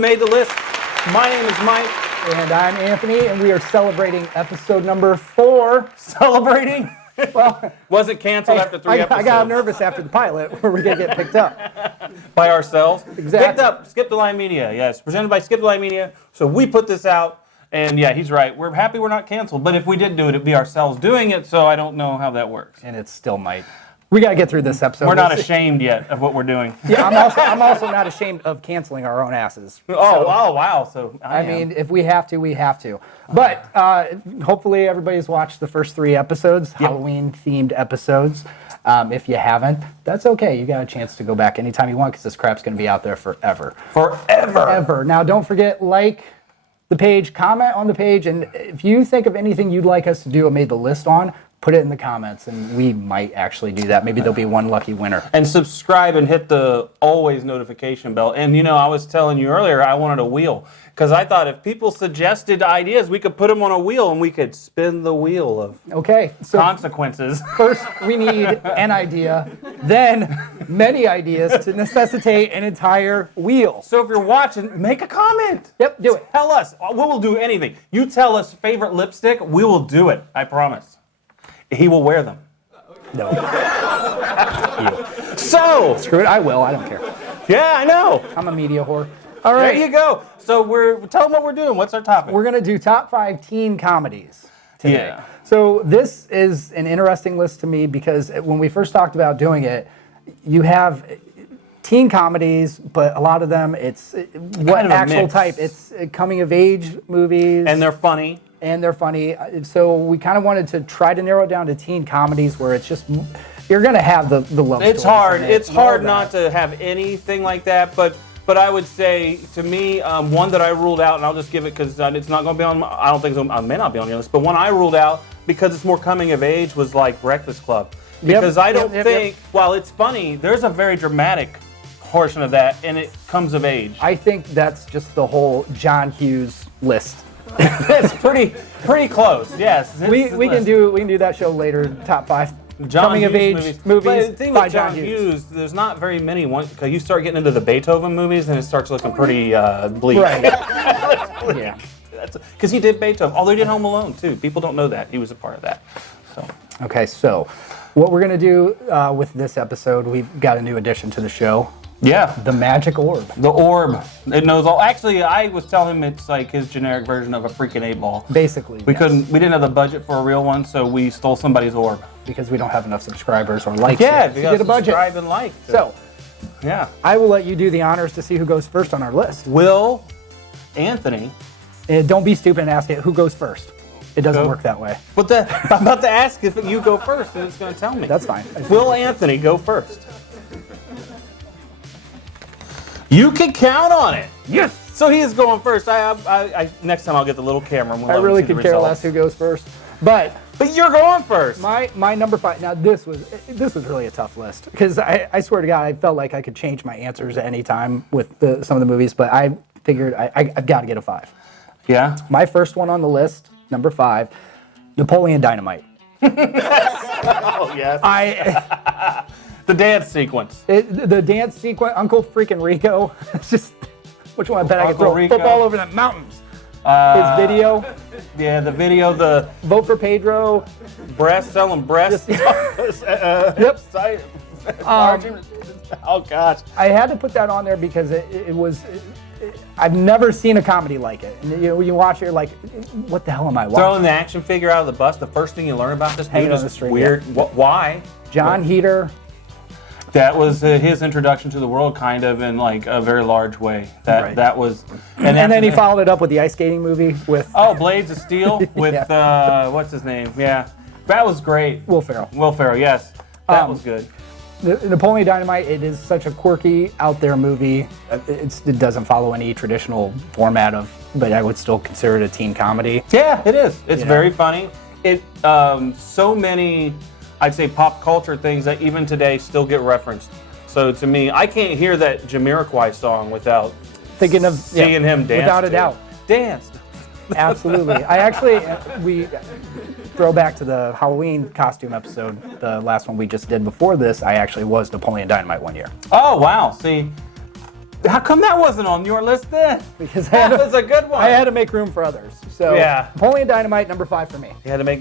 Made the List. My name is Mike. And I'm Anthony, and we are celebrating episode number 4. Celebrating? Well, wasn't canceled after 3 episodes. I got nervous after the pilot where we didn't get picked up. By ourselves? Exactly. Picked up, Skip the Line Media, yes. Presented by Skip the Line Media. So we put this out, and yeah, he's right. We're happy we're not canceled, but if we did do it, it'd be ourselves doing it, so I don't know how that works. And it still might. We got to get through this episode. We're not ashamed yet of what we're doing. Yeah, I'm also not ashamed of canceling our own asses. Oh, wow. So I mean, if we have to, we have to. But hopefully everybody's watched the first 3 episodes, Yep. Halloween-themed episodes. If you haven't, that's okay. You got a chance to go back anytime you want because this crap's going to be out there forever. Forever. Now, don't forget, like the page, comment on the page, and if you think of anything you'd like us to do a Made the List on, put it in the comments, and we might actually do that. Maybe there'll be one lucky winner. And subscribe and hit the always notification bell. And, you know, I was telling you earlier I wanted a wheel. Because I thought if people suggested ideas, we could put them on a wheel and we could spin the wheel of consequences. First, we need an idea, then many ideas to necessitate an entire wheel. So if you're watching, make a comment. Yep, do it. Tell us. We will do anything. You tell us favorite lipstick, we will do it. I promise. He will wear them. No. So. Screw it, I will. I don't care. Yeah, I know. I'm a media whore. All right. There you go. So tell them what we're doing. What's our topic? We're going to do top 5 teen comedies today. Yeah. So this is an interesting list to me because when we first talked about doing it, you have teen comedies, but a lot of them, it's what kind of actual type? It's coming of age movies. And they're funny. So we kind of wanted to try to narrow it down to teen comedies where it's just, you're going to have the love It's stories hard. in it, It's hard not to have anything like that, but I would say, to me, one that I ruled out, and I'll just give it because it's not going to be on, I don't think so, I may not be on your list, but one I ruled out because it's more coming of age was like Breakfast Club. Because I don't think, while it's funny, there's a very dramatic portion of that, and it comes of age. I think that's just the whole John Hughes list. It's pretty close. Yes. We can do that show later. Top 5 coming of age movies But the thing by with John Hughes, there's not very many ones because you start getting into the Beethoven movies and it starts looking pretty bleak. Right. Yeah. Because he did Beethoven, although he did Home Alone too. People don't know that he was a part of that. So. Okay, so what we're gonna do with this episode, we've got a new addition to the show. Yeah. The magic orb. The orb. It knows all. Actually, I was telling him it's like his generic version of a freaking 8-ball. Basically. We didn't have the budget for a real one, so we stole somebody's orb. Because we don't have enough subscribers or likes. Yeah, to get a budget. Subscribe and like. So, yeah. I will let you do the honors to see who goes first on our list. Will Anthony. And don't be stupid and ask it who goes first. It doesn't work that way. But I'm about to ask if you go first, and it's going to tell me. That's fine. Will Anthony go first? You can count on it. Yes. So he is going first. I next time I'll get the little camera. And I really could care less who goes first. But you're going first. My number 5. Now this was really a tough list because I swear to God I felt like I could change my answers at any time with some of the movies, but I figured I've got to get a 5. Yeah. My first one on the list, number 5, Napoleon Dynamite. Oh yes. The dance sequence. The dance sequence, Uncle freaking Rico. It's just, which one I bet I could throw Rico. football over the mountains. His video. Yeah, the video, the Vote for Pedro. selling breasts. Yep. Oh gosh. I had to put that on there because it was. I've never seen a comedy like it. And, when you watch it, you're like, what the hell am I watching? Throwing the action figure out of the bus. The first thing you learn about this dude is weird. Yeah. Why? John Heater. That was his introduction to the world, kind of, in like a very large way. That was, and then he followed it up with the ice skating movie with. Oh, Blades of Steel with what's his name? Yeah, that was great. Will Ferrell. Will Ferrell, yes, that was good. Napoleon Dynamite. It is such a quirky, out there movie. It doesn't follow any traditional format but I would still consider it a teen comedy. Yeah, it is. It's very funny. It so many. I'd say pop culture things that even today still get referenced. So to me, I can't hear that Jamiroquai song without thinking of seeing him dance. Without a doubt. Danced. Absolutely. I actually, we throw back to the Halloween costume episode, the last one we just did before this, I actually was Napoleon Dynamite one year. Oh, wow. See, How come that wasn't on your list then? Because That was a good one. I had to make room for others. So Yeah. Napoleon Dynamite, number 5 for me. You had to make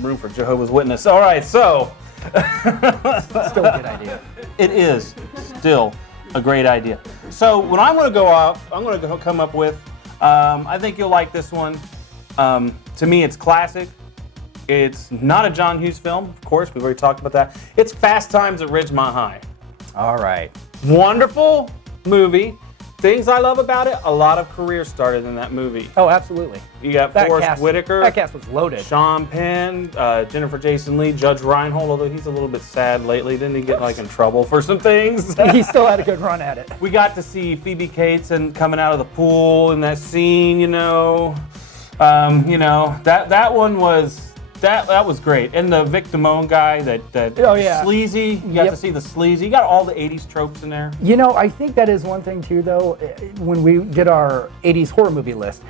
room for Jehovah's Witness. All right, so Still a good idea. it is still a great idea. So when I'm going to go off, I'm going to come up with, I think you'll like this one. To me, it's classic. It's not a John Hughes film, of course. We've already talked about that. It's Fast Times at Ridgemont High. All right. Wonderful movie. Things I love about it, a lot of careers started in that movie. Oh, absolutely. You got Forrest Whitaker. That cast was loaded. Sean Penn, Jennifer Jason Leigh, Judge Reinhold, although he's a little bit sad lately. Didn't he get in trouble for some things? He still had a good run at it. We got to see Phoebe Cates and coming out of the pool in that scene, that one was that was great. And the Vic Damone guy, that sleazy, you got to see the sleazy. You got all the 80s tropes in there. I think that is one thing too, though. When we did our 80s horror movie list,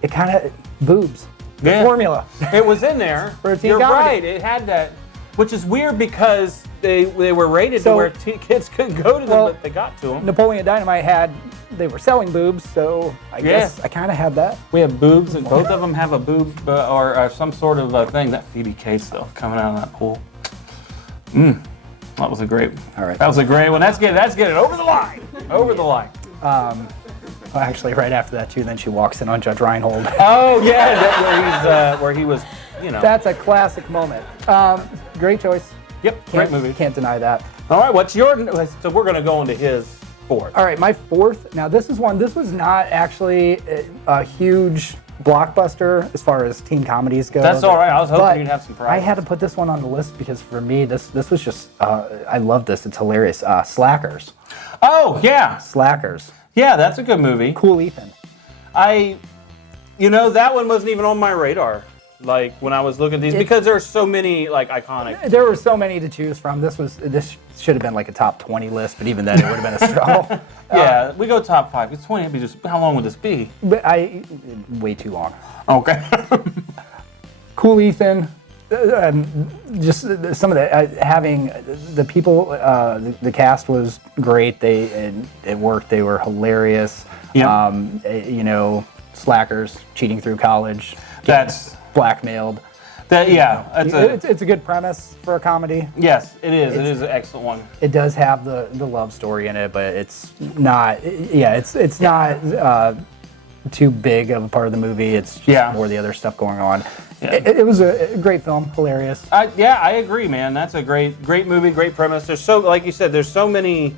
it kind of boobs. The formula. It was in there. For a teen You're comedy. right. It had that, which is weird because they were rated to where kids couldn't go to them, but they got to them. Napoleon Dynamite they were selling boobs, so I guess I kind of had that. We have boobs, and both of them have a boob or some sort of thing. That Phoebe Cates, though, coming out of that pool. That was a great. All right. That was a great one. That's getting it over the line. Over the line. Well, actually, right after that too, then she walks in on Judge Reinhold. Oh yeah, where he was, That's a classic moment. Great choice. Yep, great movie. Can't deny that. All right, what's your? So we're gonna go into his fourth. All right, my fourth. Now this was not actually a huge blockbuster as far as teen comedies go. That's all right. I was hoping you'd have some pride. I had to put this one on the list because for me, this was just I love this. It's hilarious. Slackers. Oh yeah, Slackers. Yeah, that's a good movie. Cool Ethan. That one wasn't even on my radar. Like when I was looking at these, because there are so many iconic. There were so many to choose from. This should have been like a top 20 list, but even then it would have been a struggle. Yeah, we go top 5. It's 20. It'd be just how long would this be? But way too long. Okay. Cool Ethan. Just some of the having the people, the cast was great. It worked. They were hilarious. Yep. Slackers cheating through college. That's blackmailed. It's a good premise for a comedy. Yes, it is. It is an excellent one. It does have the love story in it, but it's not. Yeah, it's not too big of a part of the movie. It's just more the other stuff going on. Yeah. It was a great film, hilarious. I agree, man. That's a great movie, great premise. There's like you said, there's so many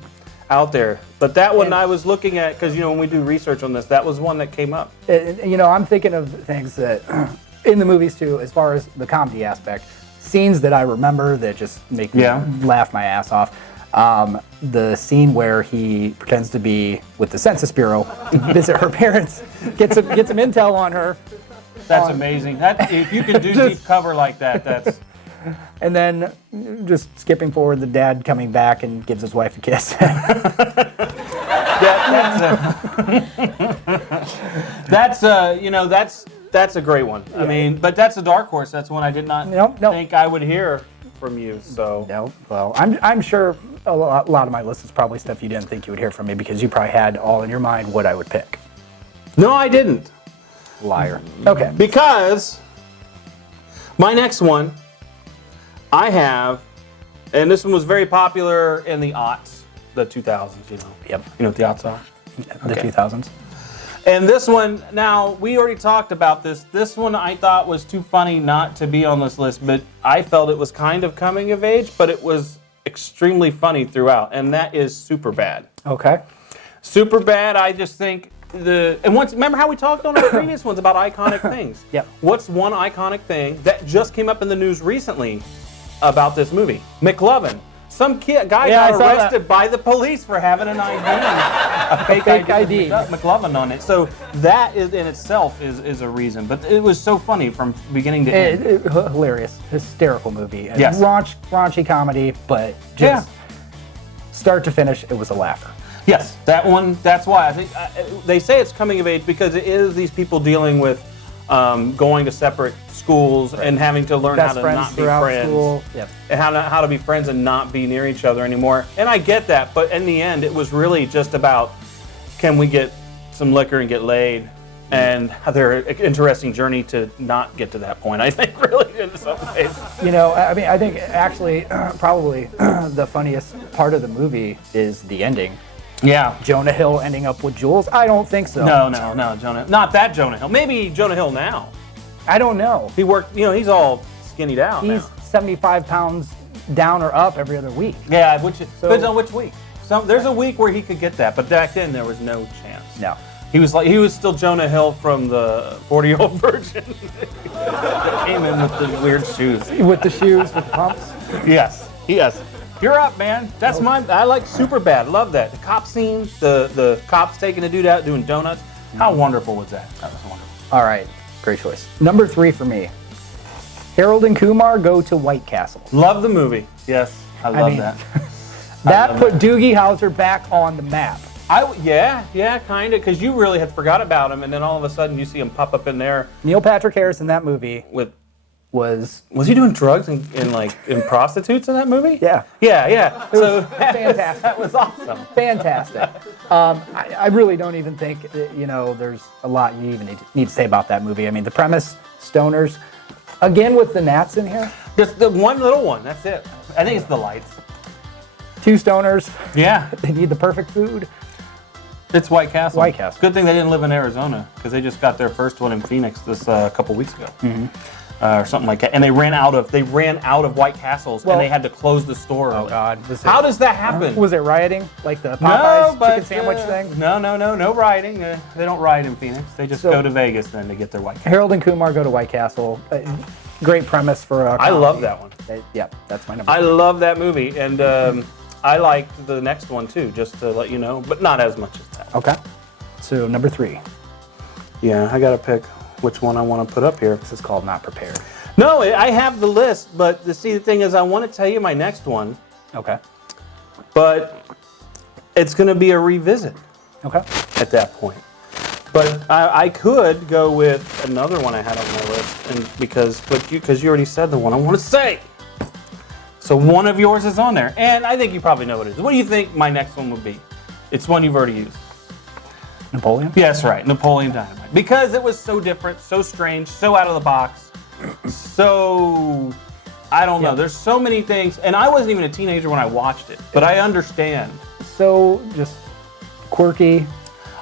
out there. But that one I was looking at, because when we do research on this, that was one that came up. I'm thinking of things that in the movies too, as far as the comedy aspect, scenes that I remember that just make me laugh my ass off. The scene where he pretends to be with the Census Bureau, visit her parents, get some intel on her. That's amazing. If you can do deep cover like that, that's. And then just skipping forward, the dad coming back and gives his wife a kiss. That's a great one. Yeah. I mean, but that's a dark horse. That's one I did not think I would hear from you. So no. Well, I'm sure a lot of my list is probably stuff you didn't think you would hear from me because you probably had all in your mind what I would pick. No, I didn't. Liar. Okay. Because my next one, I have, and this one was very popular in the aughts, the 2000s. Yep. You know what the aughts are? The 2000s. And this one, now, we already talked about this. This one I thought was too funny not to be on this list, but I felt it was kind of coming of age, but it was extremely funny throughout, and that is Superbad. Okay. Superbad, I just think, remember how we talked on our previous ones about iconic things? Yep. What's one iconic thing that just came up in the news recently about this movie? McLovin. Some guy got arrested by the police for having an ID, a fake ID with McLovin on it. So that is in itself is a reason. But it was so funny from beginning to end. Hilarious, hysterical movie. Yes. Raunchy comedy, but just start to finish, it was a laugher. Yes, that one. That's why I think they say it's coming of age because it is these people dealing with going to separate schools and having to learn how to not be friends, and how to be friends and not be near each other anymore. And I get that, but in the end, it was really just about can we get some liquor and get laid? And their interesting journey to not get to that point, I think, really, in some ways. You know, I mean, I think actually probably the funniest part of the movie is the ending. Yeah. Jonah Hill ending up with Jules? I don't think so. No, Jonah. Not that Jonah Hill. Maybe Jonah Hill now. I don't know. He worked, he's all skinnied out He's now. 75 pounds down or up every other week. Yeah, depends on which week. There's a week where he could get that, but back then there was no chance. No. He was still Jonah Hill from the 40-Year-Old Virgin. Came in with the weird shoes. With the shoes, with the pumps. Yes. You're up, man. That's I like Superbad. Love that. The cop scene, the cops taking a dude out doing donuts. How wonderful was that? That was wonderful. All right, great choice. Number 3 for me. Harold and Kumar Go to White Castle. Love the movie. Yes, I love that. That put Doogie Howser back on the map. Yeah, kind of, because you really had forgot about him, and then all of a sudden you see him pop up in there. Neil Patrick Harris in that movie was he doing drugs and in prostitutes in that movie? Yeah. Yeah. So fantastic. That was awesome. Fantastic. I really don't even think there's a lot you even need to say about that movie. I mean, the premise, stoners, again with the gnats in here. Just the one little one. That's it. I think it's the lights. 2 stoners. Yeah. They need the perfect food. It's White Castle. White Castle. Good thing they didn't live in Arizona, because they just got their first one in Phoenix this couple weeks ago, or something like that. And they ran out of White Castles, and they had to close the store. Oh God! How does that happen? Was it rioting, like the Popeyes chicken sandwich thing? No rioting. They don't riot in Phoenix. They just go to Vegas then to get their White Castle. Harold and Kumar Go to White Castle. Great premise for a comedy. I love that one. Yeah, that's my number. I love that movie, and I liked the next one too, just to let you know, but not as much as that. Okay. So number 3. Yeah, I gotta pick which one I want to put up here. This is called Not Prepared. No, I have the list, but the thing is, I want to tell you my next one. Okay. But it's gonna be a revisit. Okay. At that point. But I could go with another one I had on my list, and because you already said the one I want to say. So one of yours is on there, and I think you probably know what it is. What do you think my next one would be? It's one you've already used. Napoleon? Yes, right. Napoleon Dynamite. Because it was so different, so strange, so out of the box, so I don't know. There's so many things, and I wasn't even a teenager when I watched it, but I understand. So just quirky.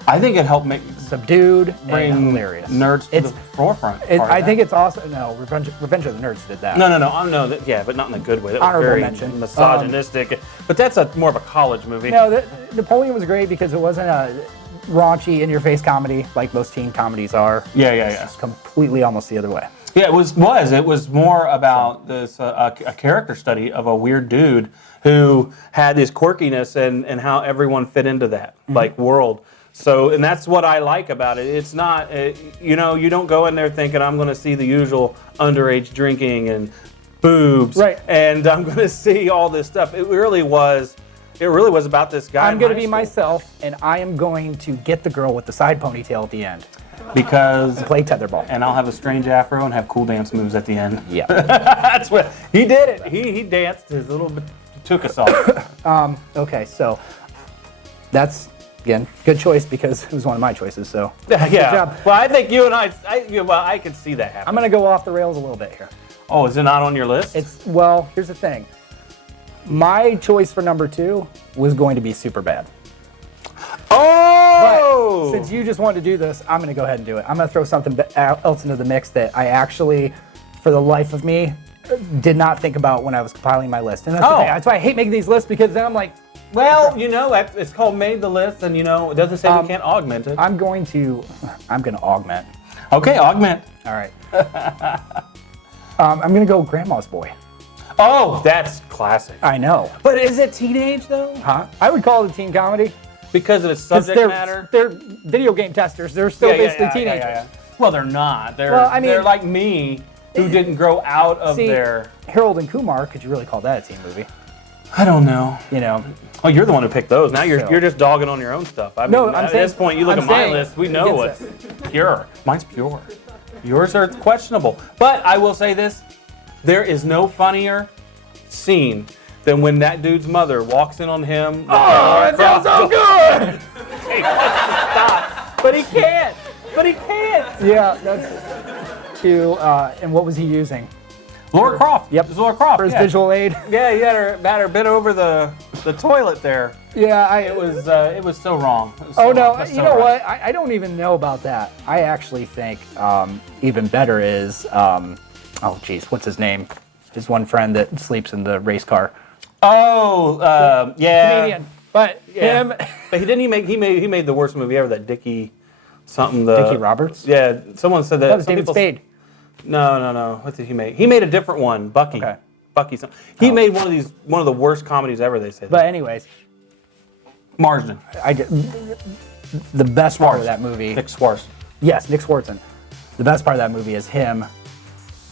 I think it helped make subdued, bring and hilarious. Nerds to the forefront. I think it's awesome. No, Revenge of the Nerds did that. No. Yeah, but not in a good way. That was Honorable very mention. misogynistic. But that's more of a college movie. No, Napoleon was great because it wasn't a raunchy, in-your-face comedy like most teen comedies are. Yeah. It's completely almost the other way. Yeah, it was. It was more about this a character study of a weird dude who had this quirkiness and how everyone fit into that world. So, and that's what I like about it. It's not, you don't go in there thinking I'm going to see the usual underage drinking and boobs, right? And I'm going to see all this stuff. It really was about this guy. I'm going to be myself, and I am going to get the girl with the side ponytail at the end. Because play tetherball, and I'll have a strange afro and have cool dance moves at the end. Yeah, that's what he did. It. He danced his little bit, took us off. Okay, so that's. Again, good choice because it was one of my choices. So yeah. Good job. Well, I think you and I could see that happen. I'm going to go off the rails a little bit here. Oh, is it not on your list? Here's the thing. My choice for number 2 was going to be Superbad. Oh! But since you just wanted to do this, I'm going to go ahead and do it. I'm going to throw something else into the mix that I actually, for the life of me, did not think about when I was compiling my list. And that's why I hate making these lists, because then I'm like, well, it's called made the list, and it doesn't say we can't augment it. I'm going to augment. Okay, augment. All right. I'm going to go Grandma's Boy. Oh, that's classic. I know. But is it teenage though? Huh? I would call it a teen comedy. Because of its subject matter? They're video game testers. They're still basically teenagers. Yeah. Well, they're not. They're like me, who didn't grow out of their... Harold and Kumar, could you really call that a teen movie? I don't know. Oh, you're the one who picked those. Now you're just dogging on your own stuff. I'm saying, at this point, you look at my list, we know what's pure. Mine's pure. Yours are questionable. But I will say this, there is no funnier scene than when that dude's mother walks in on him. Oh, it sounds so good! He wants to stop, but he can't. But he can't. Yeah, that's to. And what was he using? Laura Croft. Yep. It was Laura Croft. For his yeah. visual aid. Yeah, he had her bent over the toilet there. Yeah, It was so wrong. It was so Oh no! wrong. That's You so know right. what? I don't even know about that. I actually think even better is oh geez, what's his name? His one friend that sleeps in the race car. Oh, yeah. Comedian, but Yeah. him. But he made the worst movie ever. That Dickie something. Dickie Roberts? Yeah, someone said that. That was some David people- Spade. No. What did he make? He made a different one. Bucky. Okay. Bucky. He made one of the worst comedies ever. They say. But anyways, Marsden. The best part of that movie. Nick Swartz. Yes, Nick Swartzen. The best part of that movie is him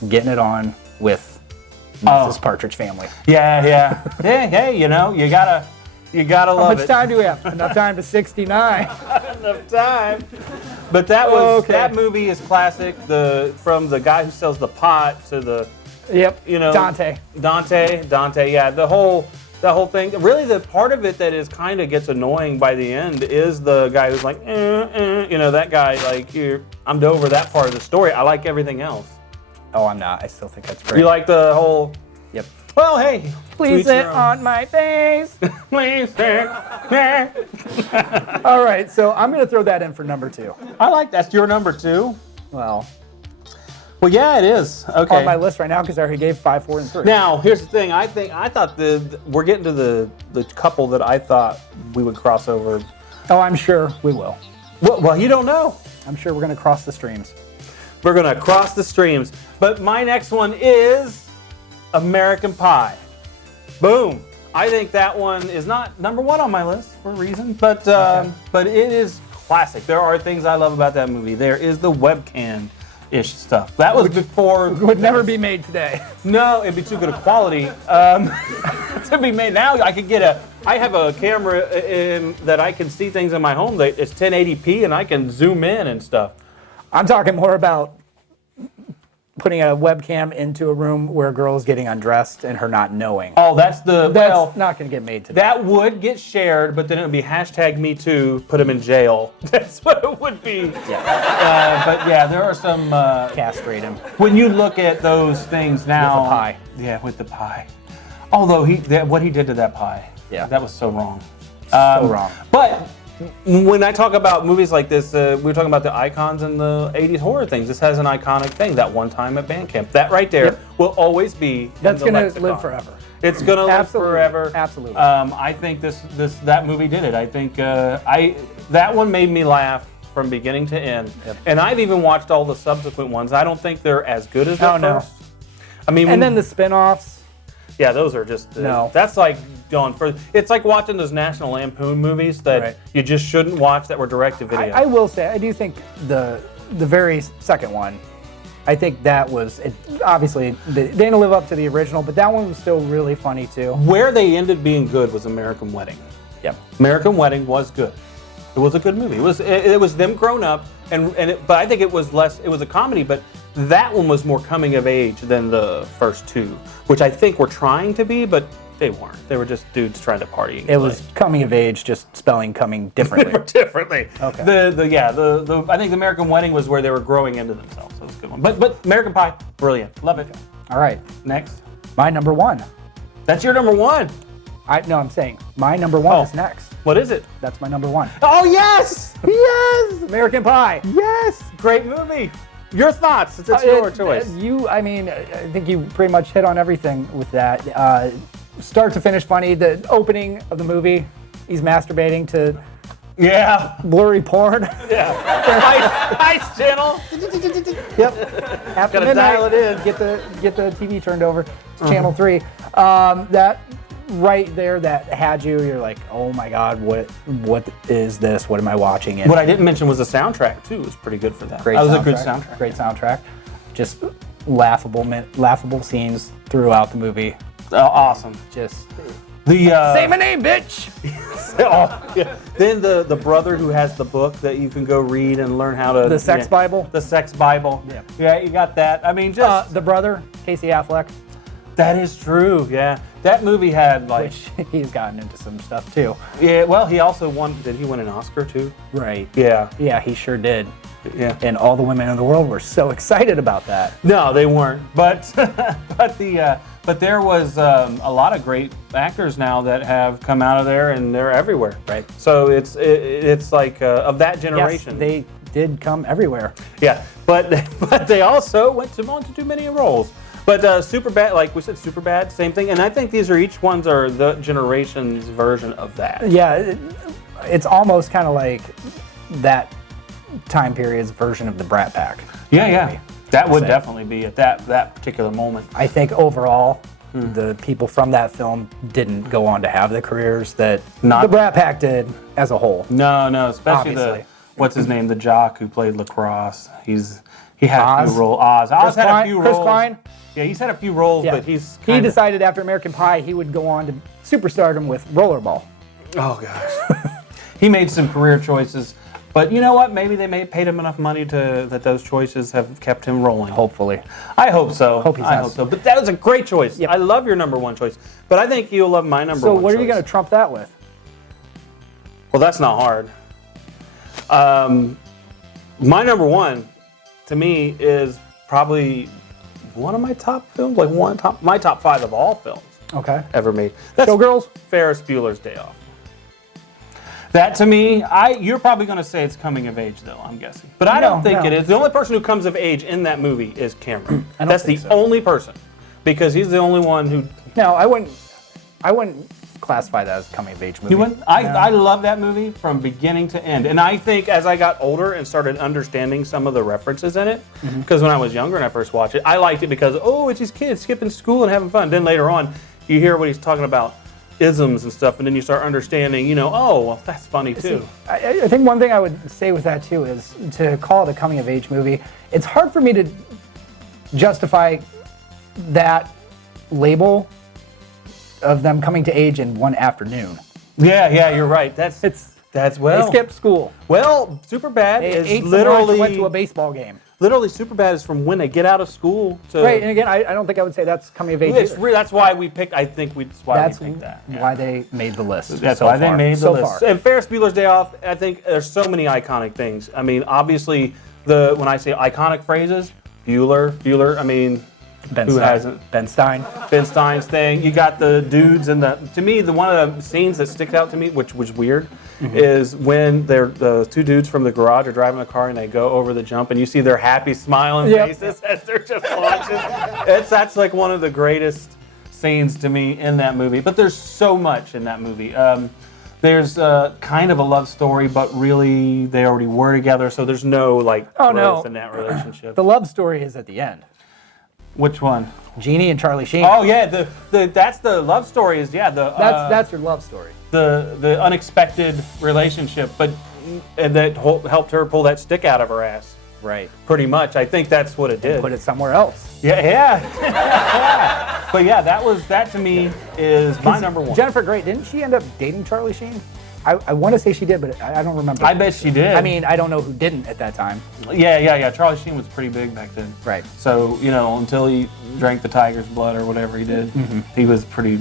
getting it on with Mrs. Partridge Family. Yeah. Hey, you gotta How love much it. time do we have? Enough time to 69. Enough time. But that movie is classic. From the guy who sells the pot to the Yep. Dante. Yeah, the whole thing. Really, the part of it that is kind of gets annoying by the end is the guy who's like, that guy. Like, I'm over that part of the story. I like everything else. Oh, I'm not. I still think that's great. You like the whole? Yep. Well, hey. Please sit on my face. Please sit. All right, so I'm going to throw that in for number 2. I like that's your number 2. Well, Yeah, it is. Okay. on my list right now because I already gave 5, 4, and 3. Now, here's the thing. I thought we're getting to the couple that I thought we would cross over. Oh, I'm sure we will. Well, you don't know. I'm sure we're going to cross the streams. We're gonna cross the streams. But my next one is American Pie. Boom. I think that one is not number 1 on my list for a reason, but it is classic. There are things I love about that movie. There is the webcam-ish stuff. That was before. Would never be made today. No, it'd be too good a quality to be made. Now I have a camera that I can see things in my home. It's 1080p and I can zoom in and stuff. I'm talking more about putting a webcam into a room where a girl is getting undressed and her not knowing. Oh, that's That's not going to get made today. that would get shared, but then it would be #MeToo, put him in jail. That's what it would be. Yeah. But yeah, there are some. Castrate him. When you look at those things now. With the pie. Yeah, with the pie. Although what he did to that pie. Yeah. That was so wrong. So wrong. But when I talk about movies like this, we were talking about the icons and the 80s horror things. This has an iconic thing, that one time at band camp. That right there will always be That's going going to to live forever. It's going to live forever. Absolutely. I think that movie did it. I think that one made me laugh from beginning to end. Yep. And I've even watched all the subsequent ones. I don't think they're as good as the Oh, no. first. I mean, And then the spin-offs. yeah, those are just No. That's like going for. It's like watching those National Lampoon movies that Right. you just shouldn't watch that were direct to video. I will say, I do think the very second one, I think that was, obviously, they didn't live up to the original, but that one was still really funny too. Where they ended being good was American Wedding. Yep. American Wedding was good. It was a good movie. It was them grown up, but I think it was less. It was a comedy, but that one was more coming of age than the first two, which I think were trying to be, but they weren't. They were just dudes trying to party. It was coming of age, just spelling coming differently. differently. Okay. I think the American Wedding was where they were growing into themselves. So it was a good one. But American Pie, brilliant. Love it. All right. Next. My number 1. That's your number 1. I'm saying my number 1 is next. What is it? That's my number 1. Oh, yes! Yes! American Pie. Yes! Great movie. Your thoughts? It's your choice. I think you pretty much hit on everything with that. Start to finish funny. The opening of the movie, he's masturbating to Yeah. blurry porn. Yeah. Nice channel. Yep. After Gotta midnight, dial it in. Get the TV turned over to channel 3. That right there, that had you. You're like, oh my God, what is this? What am I watching? And What I didn't mention was the soundtrack too. It was pretty good for that. great That was soundtrack. a good soundtrack. Great soundtrack. Just laughable scenes throughout the movie. Awesome. Just The my name, bitch. oh, yeah. Then the brother who has the book that you can go read and learn how to The Sex Bible? The Sex Bible. Yeah. Yeah, you got that. I mean, just The brother, Casey Affleck. That is true. Yeah, that movie had like. Which he's gotten into some stuff too. Yeah. Well, he also won. Did he win an Oscar too? Right. Yeah. Yeah, he sure did. Yeah. And all the women in the world were so excited about that. No, they weren't. But but there was a lot of great actors now that have come out of there, and they're everywhere. Right. So it's like of that generation. Yes, they did come everywhere. Yeah, but they also went on to do many roles. But Superbad, like we said, Superbad, same thing. And I think these are each ones are the generation's version of that. Yeah, it's almost kind of like that time period's version of the Brat Pack. Yeah. That would definitely be at that particular moment. I think overall, the people from that film didn't go on to have the careers that the Brat Pack did as a whole. No, especially Obviously. What's his name, the jock who played lacrosse. He had a few roles. Oz had a few roles. Chris Klein? Yeah, he's had a few roles, but he decided after American Pie he would go on to superstardom with Rollerball. Oh gosh. He made some career choices, but you know what? Maybe they paid him enough money that those choices have kept him rolling. Hopefully. I hope so. I hope so. But that was a great choice. Yep. I love your number one choice, but I think you'll love my number one choice. So what are you going to trump that with? Well, that's not hard. My number one, to me, is probably one of my top films, like my top 5 of all films ever made. That's Showgirls? Ferris Bueller's Day Off. That to me, you're probably going to say it's coming of age, though, I'm guessing. But I don't think it is. The only person who comes of age in that movie is Cameron. That's the only person, because he's the only one who. No, I wouldn't classify that as a coming of age movie. You wouldn't? I love that movie from beginning to end. And I think as I got older and started understanding some of the references in it, because when I was younger and I first watched it, I liked it because, it's these kids skipping school and having fun. Then later on, you hear what he's talking about, isms and stuff, and then you start understanding, that's funny too. I think one thing I would say with that too is to call it a coming of age movie, it's hard for me to justify that label of them coming to age in one afternoon. Yeah, you're right. They skipped school. Well, Superbad is ate literally went to a baseball game. Literally, Superbad is from when they get out of school to. Right, and again, I don't think I would say that's coming of age. That's why we picked. I think that's why we picked that. Yeah. Why they made the list. That's why they made the list. And Ferris Bueller's Day Off. I think there's so many iconic things. I mean, obviously, when I say iconic phrases, Bueller. I mean. Hasn't? Ben Stein. Ben Stein's thing. You got the dudes and to me, one of the scenes that sticks out to me, which was weird, is when the two dudes from the garage are driving a car and they go over the jump and you see their happy smiling faces as they're just watching. That's like one of the greatest scenes to me in that movie. But there's so much in that movie. There's kind of a love story, but really they already were together, so there's no growth in that relationship. The love story is at the end. Which one? Jeannie and Charlie Sheen. Oh yeah, that's the love story. That's your love story. The unexpected relationship, but that helped her pull that stick out of her ass. Right. Pretty much, I think that's what it did. Put it somewhere else. Yeah. But yeah, that to me is my number one. Jennifer Grey, didn't she end up dating Charlie Sheen? I want to say she did, but I don't remember. I bet she did. I mean, I don't know who didn't at that time. Yeah. Charlie Sheen was pretty big back then. Right. So, until he drank the tiger's blood or whatever he did, he was pretty.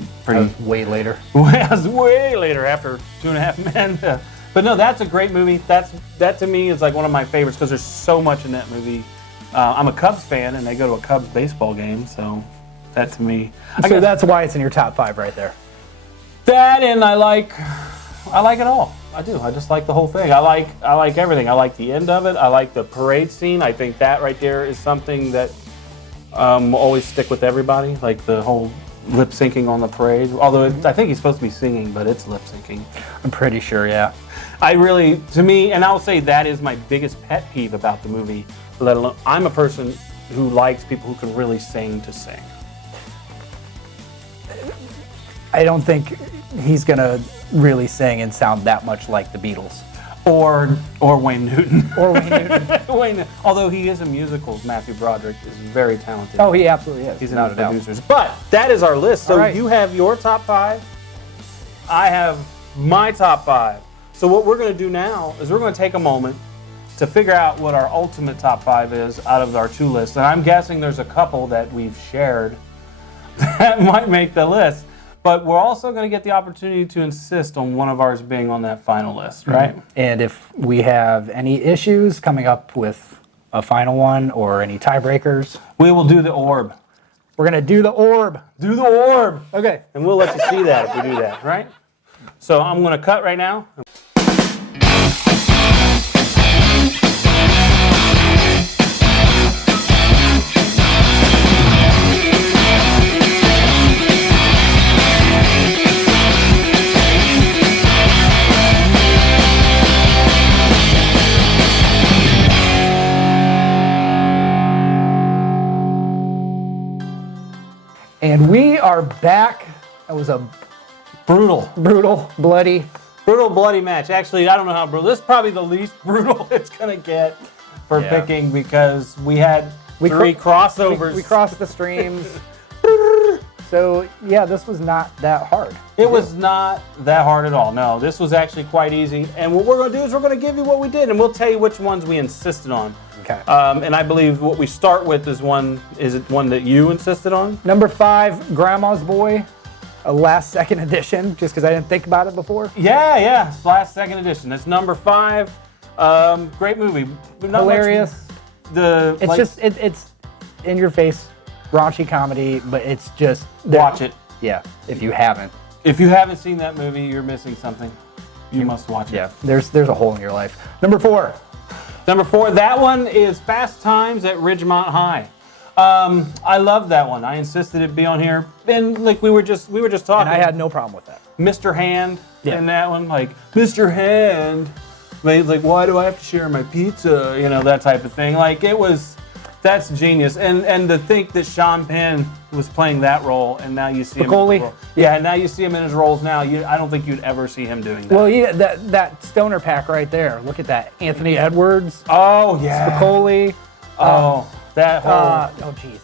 Way later. That was way later, after 2.5 Men. But no, that's a great movie. That to me is like one of my favorites because there's so much in that movie. I'm a Cubs fan, and they go to a Cubs baseball game, so that to me. So that's why it's in your top 5 right there. That, and I like it all. I do. I just like the whole thing. I like everything. I like the end of it. I like the parade scene. I think that right there is something that will always stick with everybody. Like the whole lip syncing on the parade. Although I think he's supposed to be singing, but it's lip syncing. I'm pretty sure, yeah. To me, and I'll say that is my biggest pet peeve about the movie. Let alone, I'm a person who likes people who can really sing to sing. I don't think he's gonna really sing and sound that much like the Beatles. Or Wayne Newton. Or Wayne Newton. Although he is a musical, Matthew Broderick is very talented. Oh, he absolutely is. He's not a producer. But that is our list. So you have your top 5. I have my top 5. So what we're going to do now is we're going to take a moment to figure out what our ultimate top 5 is out of our 2 lists. And I'm guessing there's a couple that we've shared that might make the list. But we're also going to get the opportunity to insist on one of ours being on that final list, right? And if we have any issues coming up with a final one or any tiebreakers, we will do the orb. We're going to do the orb. Do the orb. Okay. And we'll let you see that if we do that, right? So I'm going to cut right now. And we are back. It was a brutal, bloody match. Actually, I don't know how brutal. This is probably the least brutal it's going to get for picking because we had three crossovers. We crossed the streams. So, yeah, this was not that hard. It was not that hard at all. No, this was actually quite easy. And what we're going to do is we're going to give you what we did, and we'll tell you which ones we insisted on. Okay. And I believe what we start with is one that you insisted on? Number 5, Grandma's Boy, a last second edition, just because I didn't think about it before. Yeah, last second edition. That's number 5. Great movie. Not hilarious. It's in your face, raunchy comedy, but it's just watch it. Yeah, if you haven't. If you haven't seen that movie, you're missing something. You must watch it. Yeah, there's a hole in your life. Number 4. Number 4, that one is Fast Times at Ridgemont High. I love that one. I insisted it be on here, and like we were just talking. And I had no problem with that. Mr. Hand in that one, like Mr. Hand, like why do I have to share my pizza? You know, that type of thing. Like that's genius. And to think that Sean Penn was playing that role, and now you see him. In his role. Yeah, and now you see him in his roles now. I don't think you'd ever see him doing that. Well, yeah, that stoner pack right there. Look at that. Anthony Edwards. Oh yeah. Spicoli. That whole. Oh jeez,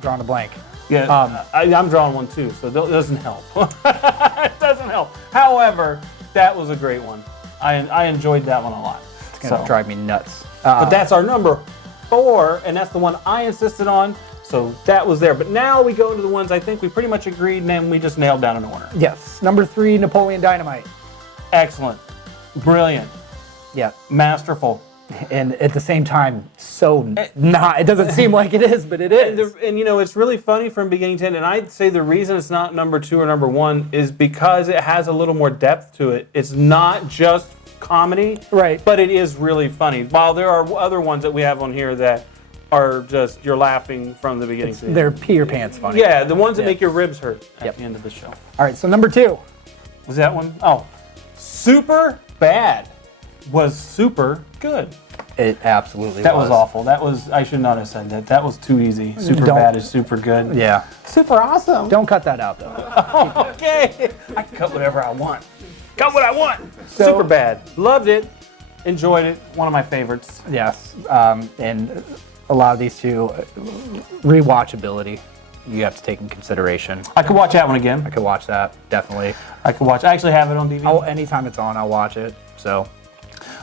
drawing a blank. Yeah, I'm drawing one too, so it doesn't help. It doesn't help. However, that was a great one. I enjoyed that one a lot. It's gonna drive me nuts. But that's our number 4, and that's the one I insisted on. So that was there. But now we go to the ones I think we pretty much agreed, and then we just nailed down an order. Yes. Number 3, Napoleon Dynamite. Excellent. Brilliant. Yeah. Masterful. And at the same time, it doesn't seem like it is, but it is. And you know, it's really funny from beginning to end, and I'd say the reason it's not number 2 or number 1 is because it has a little more depth to it. It's not just comedy, right? But it is really funny. While there are other ones that we have on here that are just, you're laughing from the beginning to the end. They're pee your pants funny. Yeah, the ones that make your ribs hurt at the end of the show. All right, so number 2. Was that one? Oh, Super Bad was super good. It absolutely That was awful. I should not have said that. That was too easy. Super Bad is super good. Yeah. Super awesome. Don't cut that out, though. Okay. I can cut whatever I want. Cut what I want. Super Bad. Loved it. Enjoyed it. One of my favorites. Yes. And a lot of these two, rewatchability, you have to take in consideration. I could watch that one again. I could watch that, definitely. I actually have it on DVD. Anytime it's on, I'll watch it. So.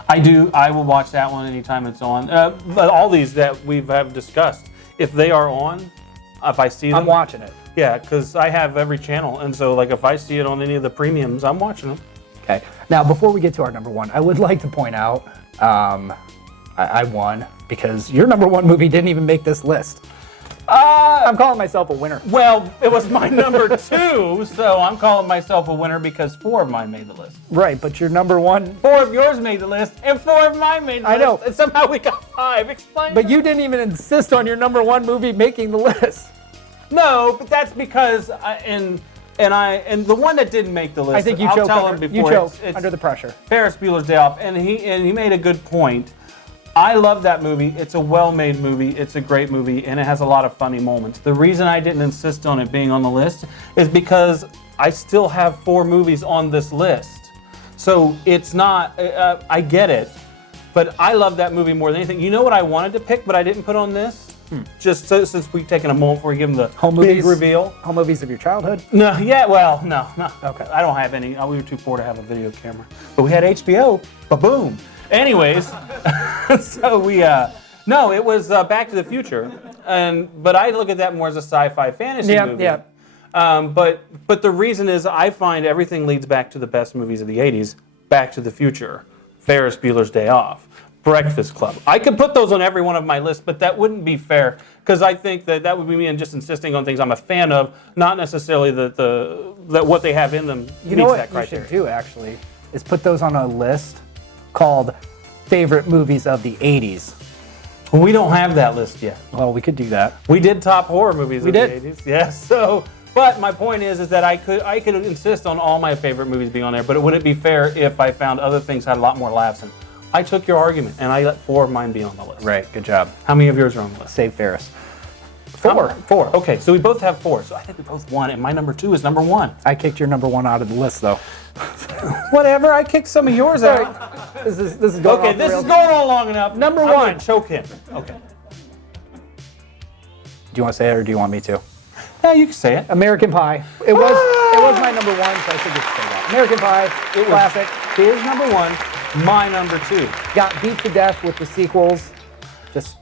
I do. I will watch that one anytime it's on. But all these that we have discussed, if they are on, if I see them, I'm watching it. Yeah, because I have every channel, and so like if I see it on any of the premiums, I'm watching them. Okay. Now, before we get to our number 1, I would like to point out I won because your number 1 movie didn't even make this list. I'm calling myself a winner. Well, it was my number 2, so I'm calling myself a winner because 4 of mine made the list. Right, but your number 1... 4 of yours made the list, and 4 of mine made the list. I know. And somehow we got 5. Explain. But you didn't even insist on your number 1 movie making the list. No, but that's because and the one that didn't make the list. I think you choked under the pressure. Ferris Bueller's Day Off, and he made a good point. I love that movie. It's a well-made movie. It's a great movie, and it has a lot of funny moments. The reason I didn't insist on it being on the list is because I still have 4 movies on this list. So it's not, I get it, but I love that movie more than anything. You know what I wanted to pick, but I didn't put on this? Just so, since we've taken a moment before we give them the home big movies, reveal. Home movies of your childhood? No, yeah, well, no. Okay. I don't have any. We were too poor to have a video camera. But we had HBO. Ba-boom. Anyways, so we, no, it was Back to the Future. But I look at that more as a sci-fi fantasy movie. Yeah. But the reason is I find everything leads back to the best movies of the 80s. Back to the Future, Ferris Bueller's Day Off, Breakfast Club. I could put those on every one of my lists, but that wouldn't be fair because I think that would be me and just insisting on things I'm a fan of, not necessarily that what they have in them You know meets what that criteria. you should do, actually, is put those on a list called Favorite Movies of the 80s. We don't have that list yet. Well, we could do that. We did top horror movies of did. the 80s. Yes. So, but my point is that I could insist on all my favorite movies being on there, but it wouldn't be fair if I found other things had a lot more laughs in. I took your argument and I let 4 of mine be on the list. Right, good job. How many of yours are on the list? Save Ferris. 4. 4. Okay, so we both have 4. So I think we both won, and my number 2 is number 1. I kicked your number 1 out of the list, though. Whatever, I kicked some of yours out. This is going Okay, off this the is rails. going on long enough. Number I'm 1. gonna choke him. Okay. Do you want to say it or do you want me to? Yeah, you can say it. American Pie. It was my number 1, so I should just say that. American Pie, classic. His number 1, my number 2. Got beat to death with the sequels. Just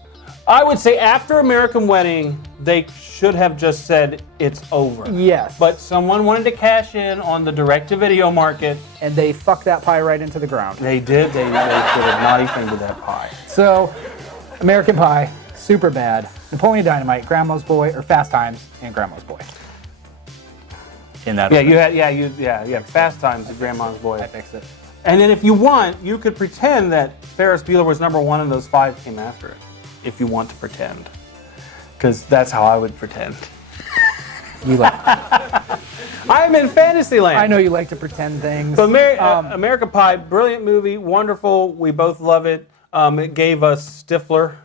I would say after American Wedding, they should have just said it's over. yes. But someone wanted to cash in on the direct-to-video market. and they fucked that pie right into the ground. They did. They did a naughty thing to that pie. So, American Pie, super bad. Napoleon Dynamite, Grandma's Boy, or Fast Times, and Grandma's Boy. In that Yeah, order. you had Fast Times at Grandma's Boy. I fixed it. And then if you want, you could pretend that Ferris Bueller was number 1 and those 5 came after it. If you want to pretend. Because that's how I would pretend. You like? I'm in Fantasyland. I know you like to pretend things. But American Pie, brilliant movie, wonderful. We both love it. It gave us Stifler.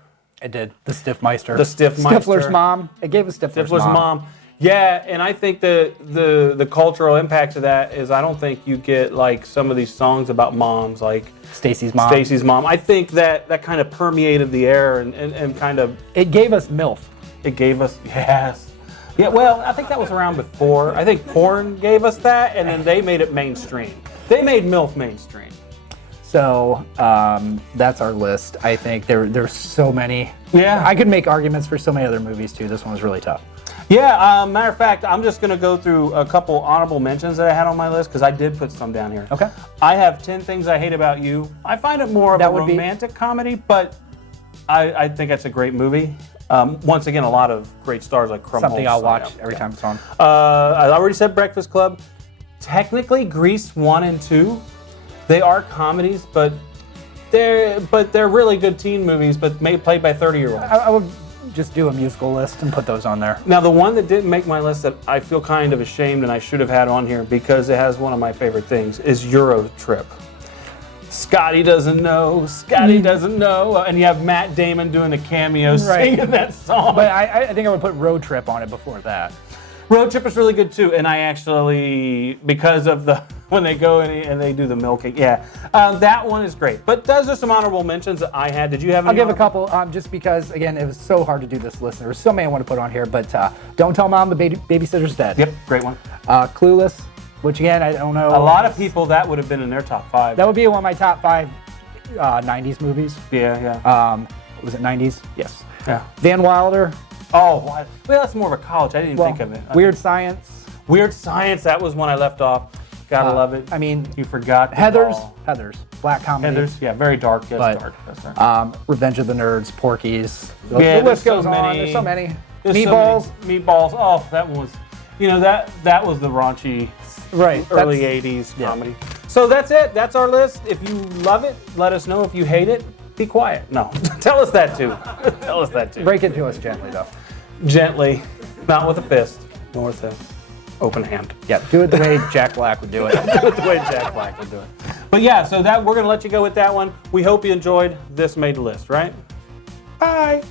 It did. The Stiffmeister. The Stiffmeister. Stifler's mom. It gave us Stifler's mom. Yeah, and I think the cultural impact of that is I don't think you get like some of these songs about moms, like Stacy's mom. Stacy's mom. I think that kind of permeated the air and kind of It gave us MILF. it gave us yes. Yeah, well, I think that was around before. I think porn gave us that, and then they made it mainstream. They made MILF mainstream. So that's our list. I think there's so many. Yeah. I could make arguments for so many other movies too. This one was really tough. Yeah, matter of fact, I'm just going to go through a couple honorable mentions that I had on my list because I did put some down here. Okay. I have 10 Things I Hate About You. I find it more of That a would be- romantic comedy, but I think that's a great movie. Once again, a lot of great stars like Crumholtz. Something I'll So, watch yeah. every time it's on. I already said Breakfast Club. Technically, Grease 1 and 2, they are comedies, but they're really good teen movies, but played by 30-year-olds. I would just do a musical list and put those on there. Now, the one that didn't make my list that I feel kind of ashamed and I should have had on here because it has one of my favorite things is Euro Trip. Scotty doesn't know, Scotty doesn't know, and you have Matt Damon doing a cameo singing that song. But I think I would put Road Trip on it before that. Road Trip is really good too, and I actually, because of the when they go and they do the milking, that one is great. But those are some honorable mentions that I had. Did you have any? I'll give a couple, just because, again, it was so hard to do this list. There were so many I want to put on here, but Don't Tell Mom the Babysitter's Dead. Yep, great one. Clueless, which again, I don't know. A lot of people, that would have been in their top 5. That would be one of my top 5 90s movies. Yeah. Was it 90s? Yes. Yeah. Van Wilder. Oh, well, that's more of a college. I didn't even think of it. Weird Science. Weird Science, that was one I left off. Gotta love it. I mean, You forgot. the Heathers. ball. Heathers. Black comedy. Heathers, yeah, very dark. Yes, But, dark. That's right. Revenge of the Nerds, Porky's. The Yeah, list there's goes so on. many. There's so many. There's so Meatballs. many. Meatballs. Oh, that one was, that was the raunchy Right. early that's- 80s yeah. comedy. So that's it. That's our list. If you love it, let us know. If you hate it, be quiet. No, tell us that too. Tell us that too. Break it to us gently, though. Gently, not with a fist, nor with an open hand. Yeah, do it the way Jack Black would do it. Do it the way Jack Black would do it. But yeah, so that we're gonna let you go with that one. We hope you enjoyed this made the list, right? Bye.